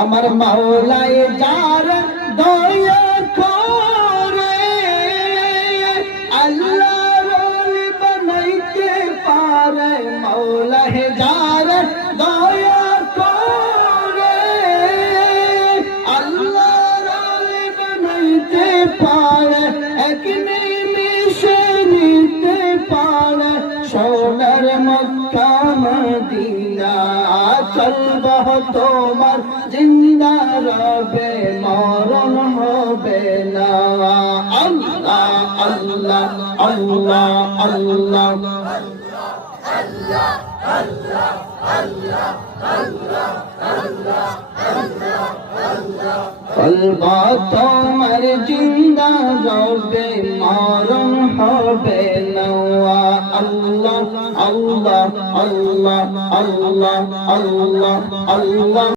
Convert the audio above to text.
আমার মাওলায় যার দয়া করে আল্লাহ রোল বানাইতে পারে মাওলায় যার দয়া করে আল্লাহ রোল বানাইতে পারে এক নিমিষে নিতে পারে সোনার মক্কা মদিনা চলবো তোমার জিন্দা রবে মরণ হবে না আল্লাহ আল্লাহ আল্লাহ আল্লাহ কলবা তোমার জিন্দা রবে মরণ হবে না আল্লাহ আল্লাহ আল্লাহ আল্লাহ আল্লাহ আল্লাহ